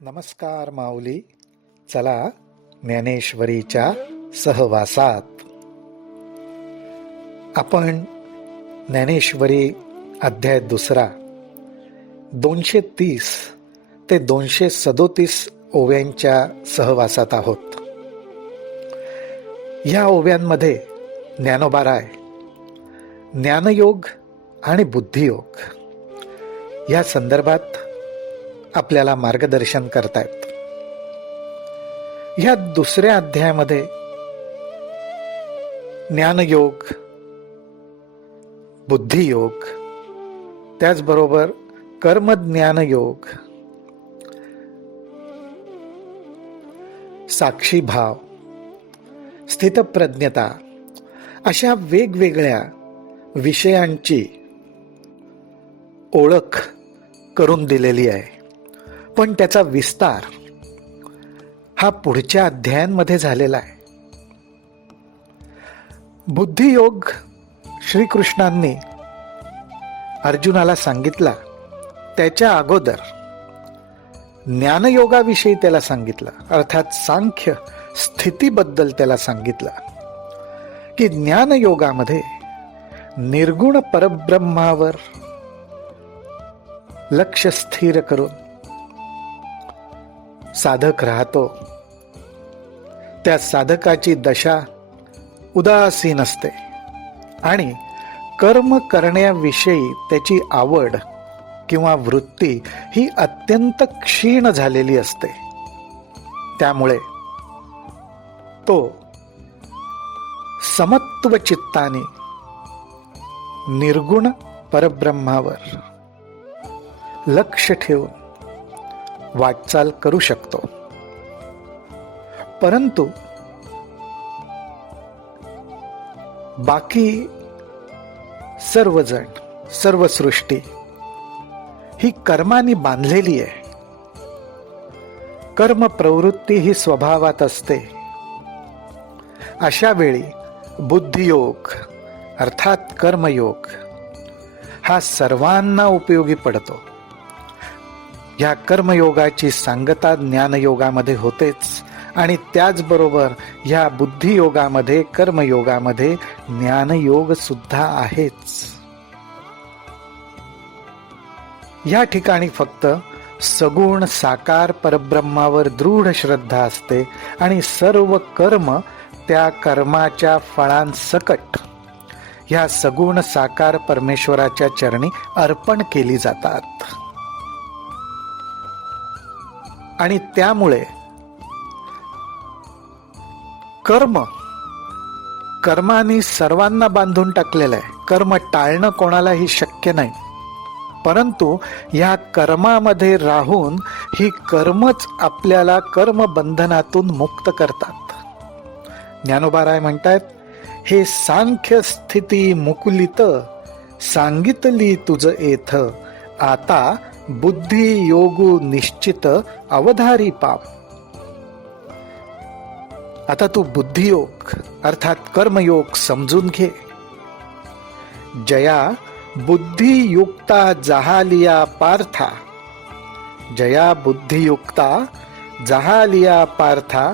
नमस्कार माऊली. चला ज्ञानेश्वरीच्या सहवासात आपण ज्ञानेश्वरी अध्याय 2 230 ते 237 ओव्यांच्या सहवासात आहोत. या ओव्यांमध्ये ज्ञानोबाराय ज्ञानयोग आणि बुद्धियोग या संदर्भात आपल्याला मार्गदर्शन करतायत. या 2 अध्यायामध्ये ज्ञानयोग, बुद्धियोग, त्याचबरोबर कर्मज्ञानयोग, साक्षीभाव, स्थितप्रज्ञता अशा वेगवेगळ्या विषयांची ओळख करून दिलेली आहे. पण त्याचा विस्तार हा पुढच्या अध्यायांमध्ये झालेला आहे. बुद्धियोग श्रीकृष्णांनी अर्जुनाला सांगितला, त्याच्या अगोदर ज्ञानयोगाविषयी त्याला सांगितलं, अर्थात सांख्य स्थितीबद्दल त्याला सांगितलं की ज्ञानयोगामध्ये निर्गुण परब्रह्मावर लक्ष स्थिर करून साधक राहतो. त्या साधकाची दशा उदासीन असते आणि कर्म करण्याविषयी त्याची आवड किंवा वृत्ती ही अत्यंत क्षीण झालेली असते. त्यामुळे तो समत्व चित्ताने निर्गुण परब्रह्मावर लक्ष ठेवून वाटचाल करू शकतो. परंतु बाकी सर्वजण, सर्व सृष्टी ही कर्मानी बांधलेली आहे. कर्म प्रवृत्ती ही स्वभावात असते. अशा वेळी बुद्धियोग अर्थात कर्मयोग हा सर्वांना उपयोगी पडतो. या कर्मयोगाची सांगता ज्ञानयोगामध्ये होतेच आणि त्याचबरोबर या बुद्धियोगामध्ये, कर्मयोगामध्ये ज्ञानयोग सुद्धा आहेच. या ठिकाणी फक्त सगुण साकार परब्रह्मावर दृढ श्रद्धा असते आणि सर्व कर्म त्या कर्माच्या फळांसकट या सगुण साकार परमेश्वराच्या चरणी अर्पण केली जातात. आणि त्यामुळे कर्माने सर्वांना बांधून टाकलेलं आहे. कर्म टाळणं कोणालाही शक्य नाही. परंतु या कर्मामध्ये राहून ही कर्मच आपल्याला कर्मबंधनातून मुक्त करतात. ज्ञानोबाराय म्हणतात, हे सांख्य स्थिती मुकुलित सांगितली तुझ येथ, आता बुद्धी योगू निश्चित अवधारी पाप. आता तू बुद्धियोग अर्थात कर्मयोग समजून घे. जया बुद्धियुक्ता जहालिया पार्था, जया बुद्धियुक्ता जहालिया पार्था,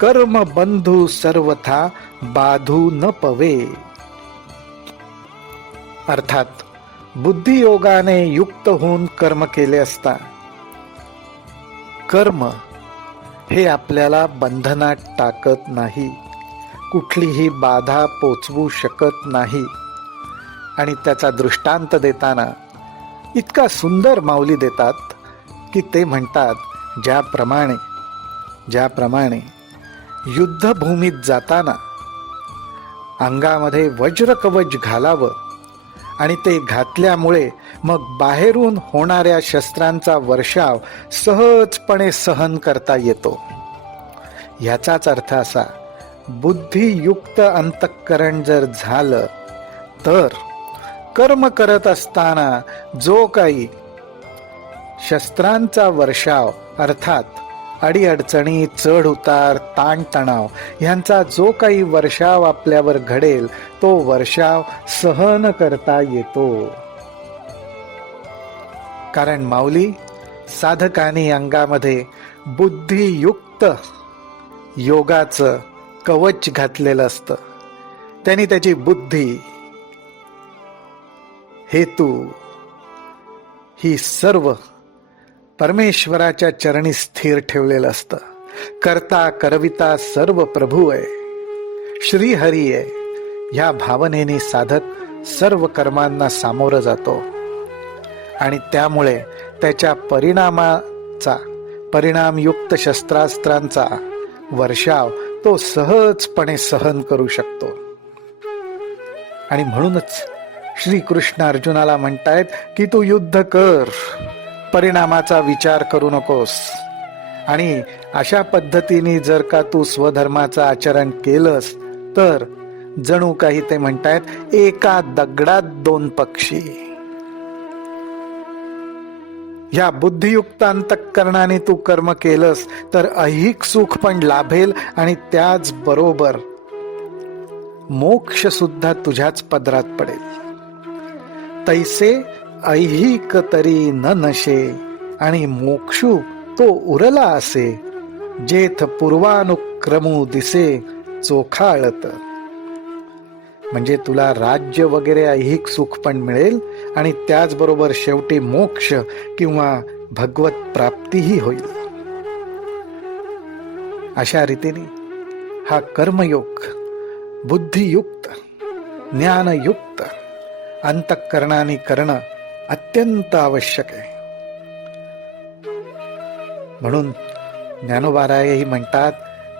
कर्म बंधू सर्वथा बाधू न पवे. अर्थात बुद्धियोगाने युक्त होऊन कर्म केले असता कर्म हे आपल्याला बंधनात टाकत नाही, कुठलीही बाधा पोचवू शकत नाही. आणि त्याचा दृष्टांत देताना इतका सुंदर माऊली देतात की ते म्हणतात, ज्याप्रमाणे युद्धभूमीत जाताना अंगामध्ये वज्रकवच घालावं आणि ते घातल्यामुळे मग बाहेरून होणाऱ्या शस्त्रांचा वर्षाव सहजपणे सहन करता येतो. याचाच अर्थ असा, बुद्धियुक्त अंतःकरण जर झालं तर कर्म करत असताना जो काही शस्त्रांचा वर्षाव अर्थात अडीअडचणी, चढ उतार, ताणतणाव यांचा जो काही वर्षाव आपल्यावर घडेल तो वर्षाव सहन करता येतो. कारण माऊली साधकाने अंगामध्ये बुद्धियुक्त योगाचं कवच घातलेलं असतं. त्यांनी त्याची बुद्धी, हेतू ही सर्व परमेश्वराच्या चरणी स्थिर ठेवलेलं असतं. करता करविता सर्व प्रभू आहे, श्रीहरी आहे. ह्या भावनेने साधक सर्व कर्मांना सामोरं जातो आणि त्यामुळे त्याच्या परिणामयुक्त शस्त्रास्त्रांचा वर्षाव तो सहजपणे सहन करू शकतो. आणि म्हणूनच श्रीकृष्ण अर्जुनाला म्हणतायत की तू युद्ध कर, परिणामाचा विचार करू नकोस. आणि अशा पद्धतीने जर का तू स्वधर्माचं आचरण केलंस तर जणू काही ते म्हणतायत एका दगडात दोन पक्षी. या बुद्धियुक्त अंतःकरणाने तू कर्म केलंस तर ऐहिक सुख पण लाभेल आणि त्याच बरोबर मोक्ष सुद्धा तुझ्याच पदरात पडेल. तैसे ऐहिक तरी न नशे आणि मोक्षू तो उरला असे, जेथ पूर्वानुक्रमू दिसे चोखाळत. म्हणजे तुला राज्य वगैरे ऐहिक सुख पण मिळेल आणि त्याचबरोबर शेवटी मोक्ष किंवा भगवत प्राप्तीही होईल. अशा रीतीने हा कर्मयोग बुद्धियुक्त ज्ञानयुक्त अंतःकरणाने करणं अत्यंत आवश्यक आहे. म्हणून ज्ञानोबारायही म्हणतात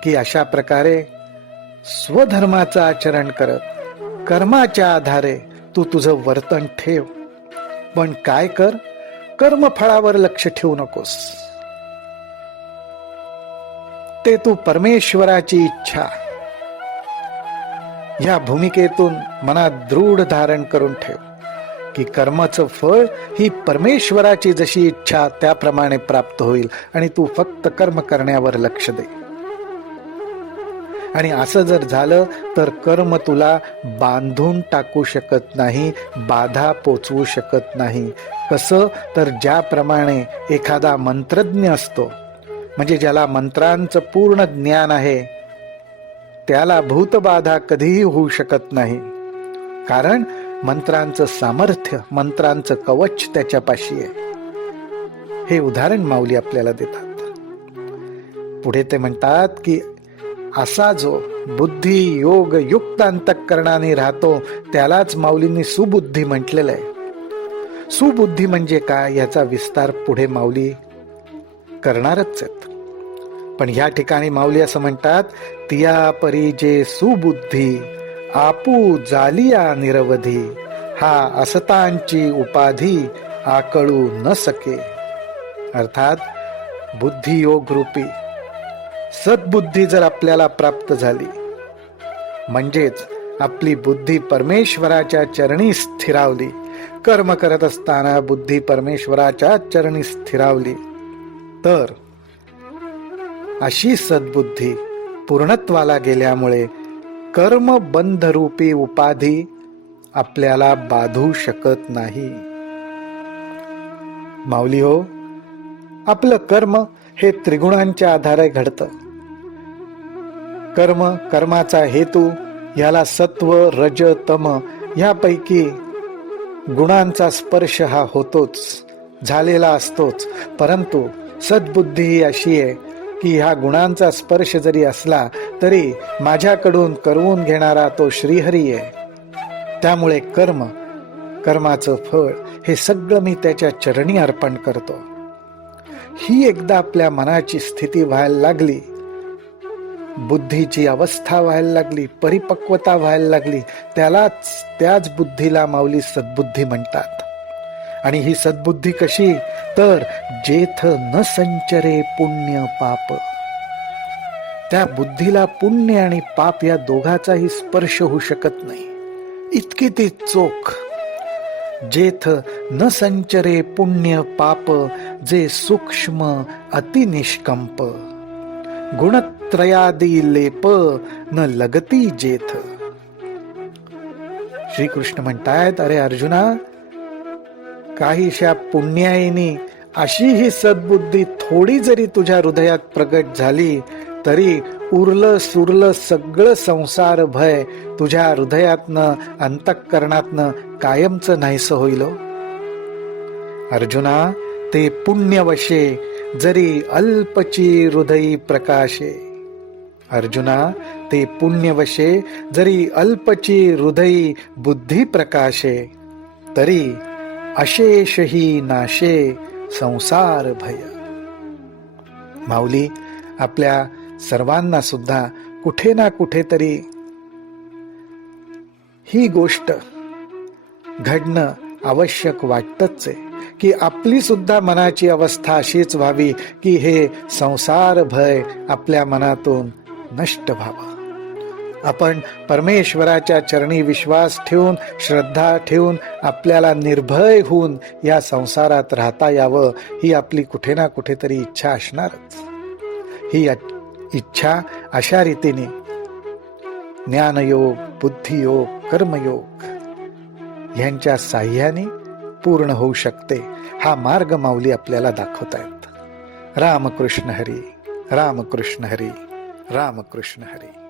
की अशा प्रकारे स्वधर्माचं आचरण करत कर्माच्या आधारे तू तुझं वर्तन ठेव. पण काय कर, कर्मफळावर लक्ष ठेवू नकोस. ते तू परमेश्वराची इच्छा या भूमिकेतून मनात दृढ धारण करून ठेव की कर्माचं फळ ही परमेश्वराची जशी इच्छा त्याप्रमाणे प्राप्त होईल आणि तू फक्त कर्म करण्यावर लक्ष दे. आणि असं जर झालं तर कर्म तुला बांधून टाकू शकत नाही, बाधा पोचवू शकत नाही. कसं तर ज्याप्रमाणे एखादा मंत्रज्ञ असतो, म्हणजे ज्याला मंत्रांचं पूर्ण ज्ञान आहे, त्याला भूतबाधा कधीही होऊ शकत नाही. कारण मंत्रांचं सामर्थ्य, मंत्रांचं कवच त्याच्यापाशी आहे. हे उदाहरण माऊली आपल्याला देतात. पुढे ते म्हणतात की असा जो बुद्धी योग युक्त अंतःकरणाने राहतो त्यालाच माऊलींनी सुबुद्धी म्हटलेलं आहे. सुबुद्धी म्हणजे काय याचा विस्तार पुढे माऊली करणारच आहेत. पण ह्या ठिकाणी माऊली असं म्हणतात, तिया परी जे सुबुद्धी आपू जालिया निरवधी, हा असतांची उपाधी आकळू न सके. अर्थात बुद्धियोग रूपी सद्बुद्धी जर आपल्याला प्राप्त झाली, म्हणजेच आपली बुद्धी परमेश्वराच्या चरणी स्थिरावली, कर्म करत असताना बुद्धी परमेश्वराच्या चरणी स्थिरावली, तर अशी सद्बुद्धी पूर्णत्वाला गेल्यामुळे कर्मबंधरूपी उपाधी आपल्याला बाधू शकत नाही. माऊली हो, आपलं कर्म हे त्रिगुणांच्या आधारे घडतं. कर्माचा हेतू याला सत्व रज तम यापैकी गुणांचा स्पर्श हा होतोच, झालेला असतोच. परंतु सद्बुद्धी ही अशी आहे की ह्या गुणांचा स्पर्श जरी असला तरी माझ्याकडून करवून घेणारा तो श्रीहरी आहे. त्यामुळे कर्माचं फळ हे सगळं मी त्याच्या चरणी अर्पण करतो. ही एकदा आपल्या मनाची स्थिती व्हायला लागली, बुद्धीची अवस्था व्हायला लागली, परिपक्वता व्हायला लागली, त्याच बुद्धीला माऊली सद्बुद्धी म्हणतात. आणि ही सद्बुद्धी कशी, तर जेथ न संचरे पुण्य पाप. त्या बुद्धीला पुण्य आणि पाप या दोघाचाही स्पर्श होऊ शकत नाही, इतकी ती चोख. जेथ न संचरे पुण्य पाप, जे सूक्ष्म अतिनिष्कंप. गुणत्रयादी लेप न लगती जेथ. श्रीकृष्ण म्हणतायत, अरे अर्जुना, काहीशा पुण्याईनी अशी ही सद्बुद्धी थोडी जरी तुझ्या हृदयात प्रगट झाली तरी उरलं सुरलं सगळं संसार भय तुझ्या हृदयातनं अंतःकरणातनं कायमचं नाहीसं होईल हो. अर्जुना, ते पुण्यवशे जरी अल्पची हृदयी प्रकाशे. अर्जुना, ते पुण्यवशे जरी अल्पची हृदयी बुद्धी प्रकाशे तरी अशेषही नाशे संसार भय. माऊली आपल्या सर्वांना सुद्धा कुठे ना कुठेतरी ही गोष्ट घडणं आवश्यक वाटतच आहे की आपली सुद्धा मनाची अवस्था अशीच व्हावी की हे संसार भय आपल्या मनातून नष्ट व्हावं. आपण परमेश्वराच्या चरणी विश्वास ठेवून श्रद्धा ठेवून आपल्याला निर्भय होऊन या संसारात राहता यावं ही आपली कुठे ना कुठेतरी इच्छा असणारच. ही इच्छा अशा रीतीने ज्ञानयोग, बुद्धियोग, कर्मयोग यांच्या साह्याने पूर्ण होऊ शकते. हा मार्ग माऊली आपल्याला दाखवतायत. रामकृष्ण हरी, रामकृष्ण हरी, रामकृष्ण हरी.